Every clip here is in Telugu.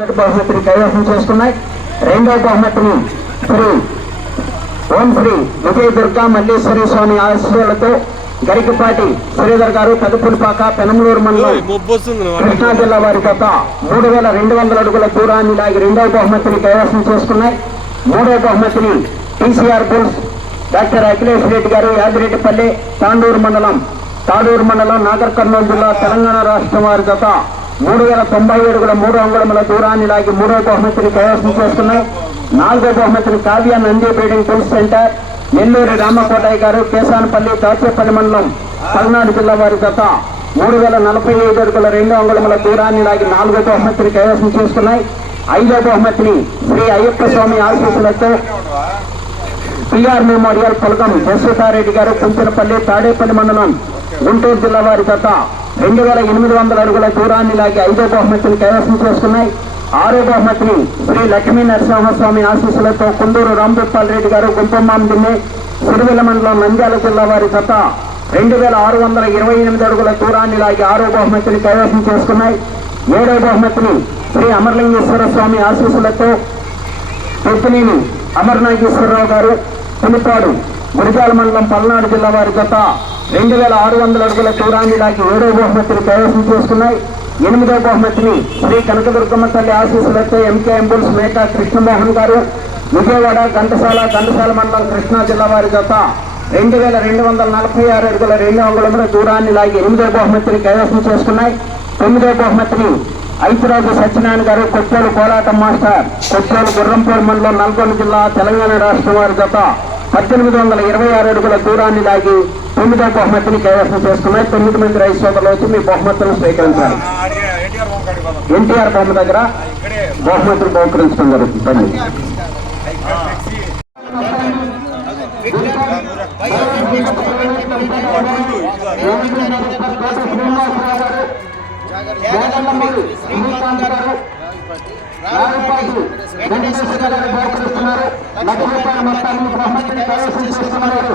మొదటి బహుమతిని కైవసం చేసుకున్నాయి. రెండవ బహుమతిని శ్రీ ఓం శ్రీ విజయ దుర్గా మల్లేశ్వరి స్వామి ఆశీస్సులతో గరికపాటి శ్రీధర్ గారు పెదపులిపాక పెనమలూరు మండలం కృష్ణా జిల్లా వారి గత మూడు వేల రెండు వందల అడుగుల దూరాన్ని లాగి రెండవ బహుమతిని కైవసం చేసుకున్నాయి. మూడవ బహుమతిని TCR bulls doctor Akhilesh Reddy గారు యాదిరెడ్డిపల్లి తాండూరు మండలం తాడూరు మండలం నాగర్ కర్నూలు జిల్లా తెలంగాణ రాష్ట్రం వారి గత మూడు వేల తొంభై అడుగుల మూడు అంగుళముల దూరాన్ని లాగి మూడవ బహుమతిని కైవసం చేస్తున్నాయి నాలుగో బహుమతిని Kavya Nandi breeding bulls centre Nellore Ramakotaiah గారు కేశానపల్లి దాచేపల్లి మండలం పల్నాడు జిల్లా వారి గత మూడు వేల నలభై ఐదు అడుగుల రెండు అంగుళముల దూరాన్ని లాగి నాలుగో బహుమతిని కైవసం చేసుకున్నాయి. ఐదో బహుమతిని శ్రీ అయ్యప్ప స్వామి ఆశీస్సులతో పిఆర్ మెమోరియల్ పలకం జస్వతారెడ్డి గారు కుంచనపల్లి తాడేపల్లి మండలం గుంటూరు జిల్లా వారి గత రెండు వేల ఎనిమిది వందల అడుగుల దూరాన్ని లాగి ఐదో బహుమతిని కైవసం చేసుకున్నాయి ఆరో బహుమతిని శ్రీ లక్ష్మీ నరసింహస్వామి ఆశీస్సులతో కుందూరు రాంభూపాల్ రెడ్డి గారు గుంపమ్మాం దిన్నే సిరివెల్ల మండలం నంద్యాల జిల్లా వారి జత రెండు వేల ఆరు వందల ఇరవై ఎనిమిది అడుగుల దూరాన్ని లాగి ఆరో బహుమతిని కైవసం చేసుకున్నాయి ఏడో బహుమతిని శ్రీ అమర్లింగేశ్వర స్వామి ఆశీస్సులతో పెద్దనేని అమర్నాగేశ్వరరావు గారు పులిపాడు గురిజాల మండలం పల్నాడు జిల్లా వారి గత రెండు వేల ఆరు వందల అడుగుల దూరాన్ని లాగి ఏడో బహుమతిని కైవసం చేసుకున్నాయి. ఎనిమిదో బహుమతిని శ్రీ కనకదుర్గమ్మ తల్లి ఆశీస్సులతో ఎంకే ఎంబుల్స్ మేకా కృష్ణమోహన్ గారు విజయవాడ ఘంటసాల ఘంటసాల మండలం కృష్ణా జిల్లా వారి జత రెండు వేల రెండు వందల నలభై ఆరు అడుగుల రెండు అంగుళముల దూరాన్ని లాగి ఎనిమిదో బహుమతిని కైవసం చేసుకున్నాయి. తొమ్మిదో బహుమతిని ఐతిరాజు సత్యనారాయణ గారు కొత్తూరు కోలాటం మాస్టర్ కొత్తూరు గుర్రంపూర్ మండలం నల్గొండ జిల్లా తెలంగాణ రాష్ట్రం వారి జత పద్దెనిమిది వందల ఇరవై ఆరు అడుగుల దూరాన్ని లాగి తొమ్మిదో బహుమతిని కైవసం చేసుకున్నాయి తొమ్మిది మంది రైతు సోదరులు వచ్చి మీ బహుమతులను స్వీకరించాలి. ఎన్టీఆర్ బొమ్మ దగ్గర బహుమతులు బహుకరించడం జరుగుతుంది. జగన్మూరి వెంకటేశ్వర గారు బహుకరిస్తున్నారు. లక్ష రూపాయల మొత్తాన్ని బహుమతిని కైవసం చేసుకున్నారు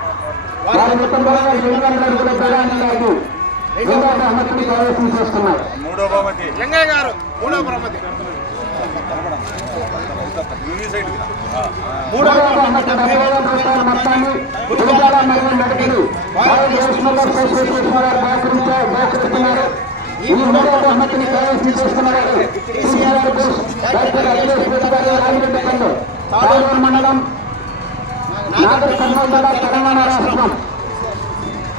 మూడో బహుమతి రంగయ్య గారు మూడో బహుమతి యూని మూడవ బహుమతి ఈ మూడవ బహుమతిని కైవసం నాగర్ కర్నూలు జిల్లా తెలంగాణ రాష్ట్రం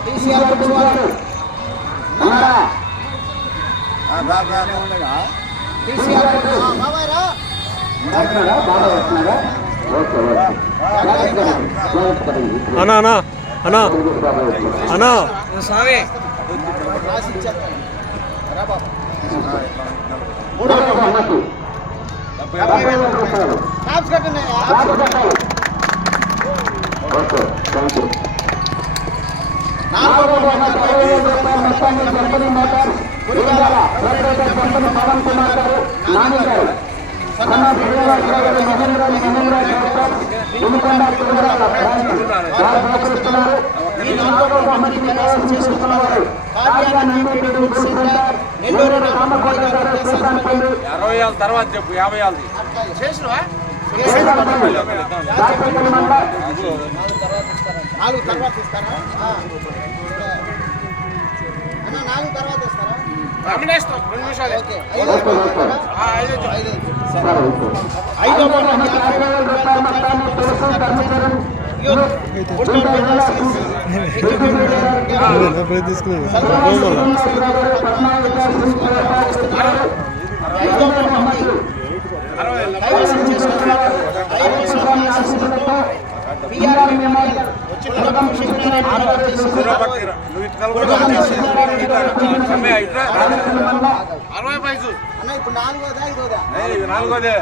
టీసీఆర్ బాగా ఓకే ఓకే అన్నా అన్నా అన్నా అన్నా డెబ్బై వేల రూపాయలు okay thank you company company Pawan Kumar గారు నాని గారు కన్నా గారు మహేంద్ర మహేంద్ర డాక్టర్ వారు సహకరిస్తున్నారు ఈ నెల్లూరు రామకోట గారు తర్వాత చెప్పు యాభై ఏళ్ళది చేసినవా నాలుగు తర్వాత ఇస్తారా నాలుగు తర్వాత ఇస్తారా రమణేస్తాం రెండు అరవై పైసు ఇప్పుడు నాలుగోదా ఐదోదా నాలుగోదే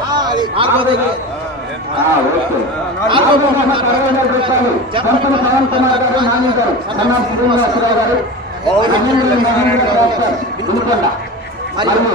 పవన్ కుమార్ గారు నాని గారు సన్నా శ్రీనివాసరావు గారు మరియు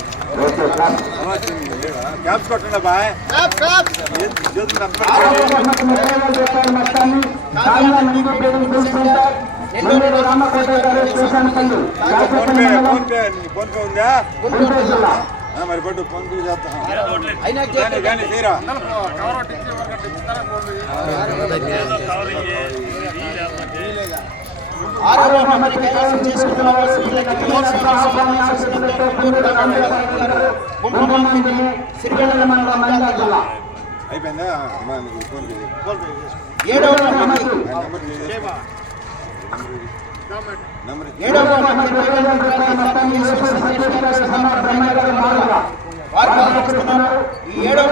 క్యాప్స్ కొట్టండి bye PhonePe PhonePe ఉందా? మరి పట్టు ఫోన్ పే చేస్తాం కానీ ఆరో బహుమతి కైవసం చేసుకున్న వారు ఆశీస్సులతో పుల్లూరు రామేశ్వర గారు గుంటమందిని సిరిగెల్ల మండలం నంద్యాల జిల్లా అయిపోయిందా. ఏడవ నెంబర్. నెంబర్. ఏడవ బహుమతి ఇరవై వేల రూపాయల మొత్తాన్ని యేసూరు సతీష్ గారు సమార్ బ్రహ్మయ్య గారు మారుగా వారు ఈ ఏడవ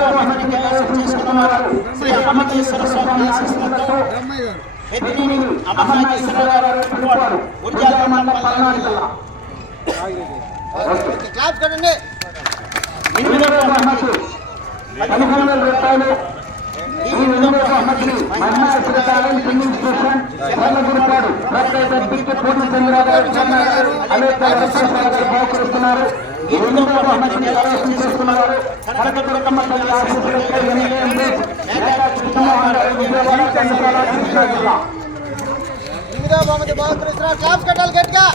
చేసుకున్న వారు శ్రీ అమ్మకేశ్వర స్వామి ఆశీస్సులతో పెద్దిని కొట్టండి ఈ విధంగా బహుమతిని మహిళా singing station Challaguripadu proprietor Bikki Purthi garu అనేక నరసింహారావు బహుకరిస్తున్నారు ఈ కనకదుర్గమ్మ తల్లి కట్టాలి గట్టిగా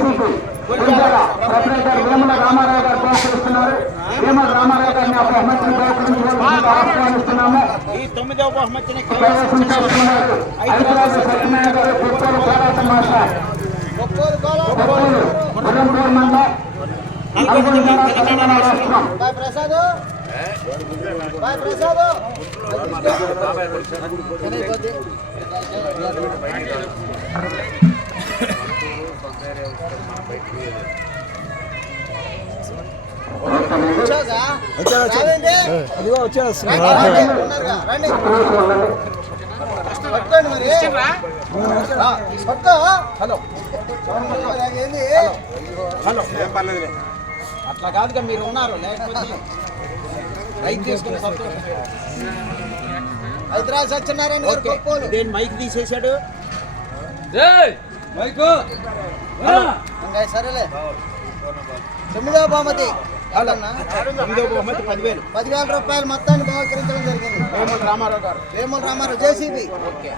రూపాయల ప్రొపరేటర్ వేముల రామారావు గారు బహుకరిస్తున్నారు వేముల రామారావు గారిని ఆ బహుమతిని బహుకరించవలసిందిగా ఆహ్వానిస్తున్నాము. సత్యనారాయణ గారు పోరాట ఉదంపూర్ మండలం నల్గొండ జిల్లా తెలంగాణ రాష్ట్రం బాయ్ ప్రసాద్ బాయ్ ప్రసాద్ వచ్చావుగా? రావేంటి? రండి, రండి, ఉన్నారుగా, రండి. పట్టుకోండి మరి ఆ, ఏం పర్లేదులే. అట్లా కాదుగా మీరు ఉన్నారు. లేకపోతే రైతు తీసుకుని హైదరాబాద్ సత్యనారాయణ గారు మైక్ తీసేశాడు? సరేలే. తొమ్మిదవ బహుమతి. పదివేలు. పదివేల రూపాయలు మొత్తాన్ని బహుకరించడం జరిగింది. వేముల రామారావు గారు. వేముల రామారావు జేసీబీ. ఓకే.